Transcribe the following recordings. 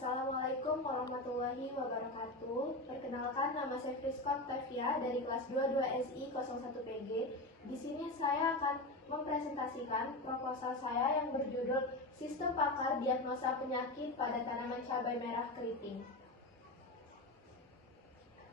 Assalamualaikum warahmatullahi wabarakatuh. Perkenalkan, nama saya Friska Octavia dari kelas 22 SI 01 PG. Di sini saya akan mempresentasikan proposal saya yang berjudul Sistem Pakar Diagnosa Penyakit pada Tanaman Cabai Merah Keriting.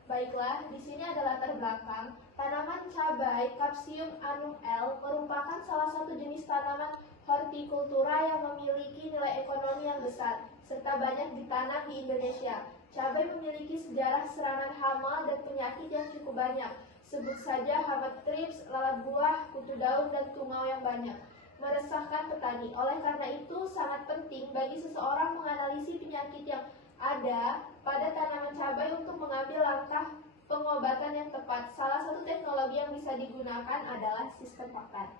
Baiklah, di sini ada latar belakang. Tanaman cabai Capsium annum L merupakan salah satu jenis tanaman hortikultura yang memiliki nilai ekonomi yang besar, serta banyak ditanam di Indonesia. Cabai memiliki sejarah serangan hama dan penyakit yang cukup banyak. Sebut saja hama trips, lalat buah, kutu daun, dan tungau yang banyak. Meresahkan petani. Oleh karena itu, sangat penting bagi seseorang menganalisis penyakit yang ada pada tanaman cabai untuk mengambil langkah pengobatan yang tepat. Salah satu teknologi yang bisa digunakan adalah sistem pakar.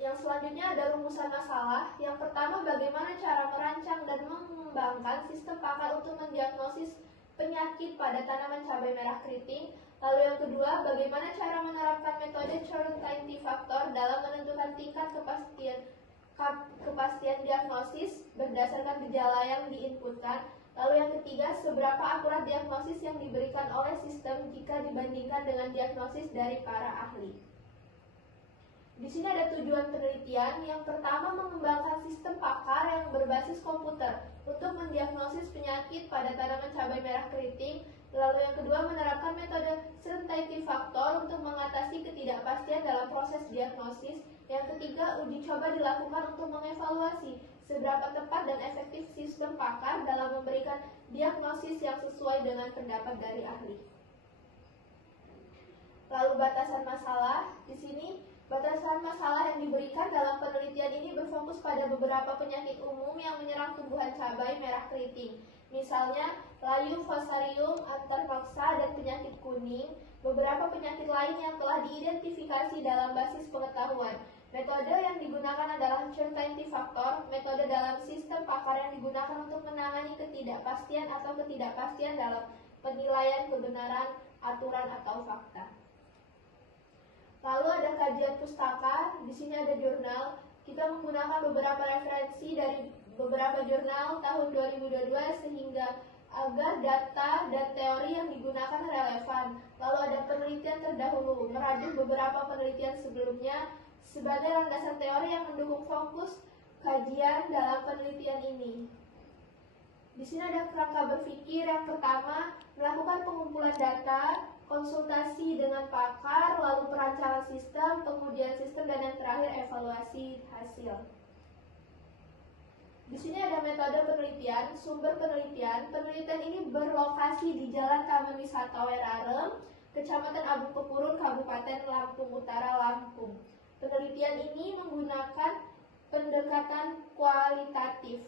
Yang selanjutnya ada rumusan masalah. Yang pertama, bagaimana cara merancang dan mengembangkan sistem pakar untuk mendiagnosis penyakit pada tanaman cabai merah keriting. Lalu yang kedua, bagaimana cara menerapkan metode Certainty Factor dalam menentukan tingkat kepastian diagnosis berdasarkan gejala yang diinputkan. Lalu yang ketiga, seberapa akurat diagnosis yang diberikan oleh sistem jika dibandingkan dengan diagnosis dari para ahli. Di sini ada tujuan penelitian. Yang pertama, mengembangkan sistem pakar yang berbasis komputer untuk mendiagnosis penyakit pada tanaman cabai merah keriting. Lalu yang kedua, menerapkan metode Certainty Factor untuk mengatasi ketidakpastian dalam proses diagnosis. Yang ketiga, uji coba dilakukan untuk mengevaluasi seberapa tepat dan efektif sistem pakar dalam memberikan diagnosis yang sesuai dengan pendapat dari ahli. Lalu batasan masalah. Di sini batasan masalah yang diberikan dalam penelitian ini berfokus pada beberapa penyakit umum yang menyerang tumbuhan cabai merah keriting. Misalnya layu, fusarium, antarmaksa, dan penyakit kuning. Beberapa penyakit lain yang telah diidentifikasi dalam basis pengetahuan. Metode yang digunakan adalah Certainty Factor, metode dalam sistem pakar yang digunakan untuk menangani ketidakpastian atau ketidakpastian dalam penilaian kebenaran aturan atau fakta. Lalu ada kajian pustaka. Di sini ada jurnal. Kita menggunakan beberapa referensi dari beberapa jurnal tahun 2022 sehingga agar data dan teori yang digunakan relevan. Lalu ada penelitian terdahulu, merujuk beberapa penelitian sebelumnya sebagai landasan teori yang mendukung fokus kajian dalam penelitian ini. Di sini ada kerangka berpikir. Yang pertama, melakukan pengumpulan data, konsultasi dengan pakar, lalu perancangan sistem, pengujian sistem, dan yang terakhir evaluasi hasil. Di sini ada metode penelitian, sumber penelitian. Penelitian ini berlokasi di Jalan Taman Wisata Werarem, Kecamatan Abu Pepurun, Kabupaten Lampung Utara, Lampung. Penelitian ini menggunakan pendekatan kualitatif.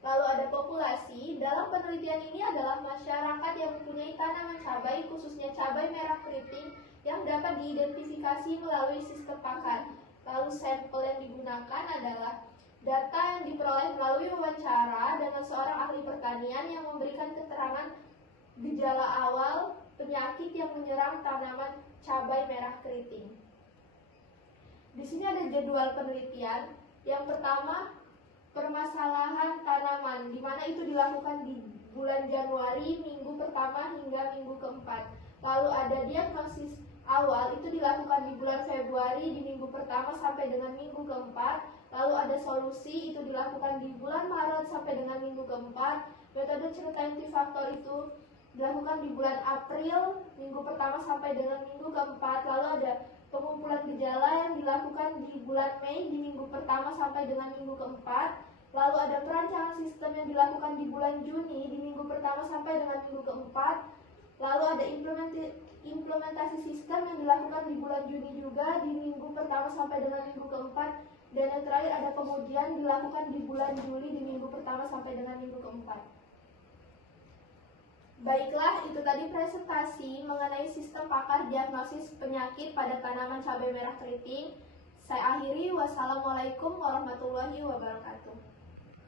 Lalu ada populasi. Dalam penelitian ini adalah masyarakat yang mempunyai tanaman cabai, khususnya cabai merah keriting, yang dapat diidentifikasi melalui sistem pakar. Lalu sampel yang digunakan adalah data yang diperoleh melalui wawancara dengan seorang ahli pertanian yang memberikan keterangan gejala awal penyakit yang menyerang tanaman cabai merah keriting. Di sini ada jadwal penelitian. Yang pertama, permasalahan tanaman, di mana itu dilakukan di bulan Januari, minggu pertama hingga minggu keempat. Lalu ada diagnosis awal, itu dilakukan di bulan Februari, di minggu pertama sampai dengan minggu keempat. Lalu ada solusi, itu dilakukan di bulan Maret sampai dengan minggu keempat. Metode Certainty Factor itu dilakukan di bulan April, minggu pertama sampai dengan minggu keempat. Lalu ada pengumpulan gejala yang dilakukan di bulan Mei, di minggu pertama sampai dengan minggu keempat. Lalu ada perancangan sistem yang dilakukan di bulan Juni, di minggu pertama sampai dengan minggu keempat. Lalu ada implementasi sistem yang dilakukan di bulan Juni juga, di minggu pertama sampai dengan minggu keempat. Dan yang terakhir ada pengujian dilakukan di bulan Juli, di minggu pertama sampai dengan minggu keempat. Baiklah, itu tadi presentasi mengenai sistem pakar diagnosis penyakit pada tanaman cabai merah keriting. Saya akhiri, wassalamualaikum warahmatullahi wabarakatuh.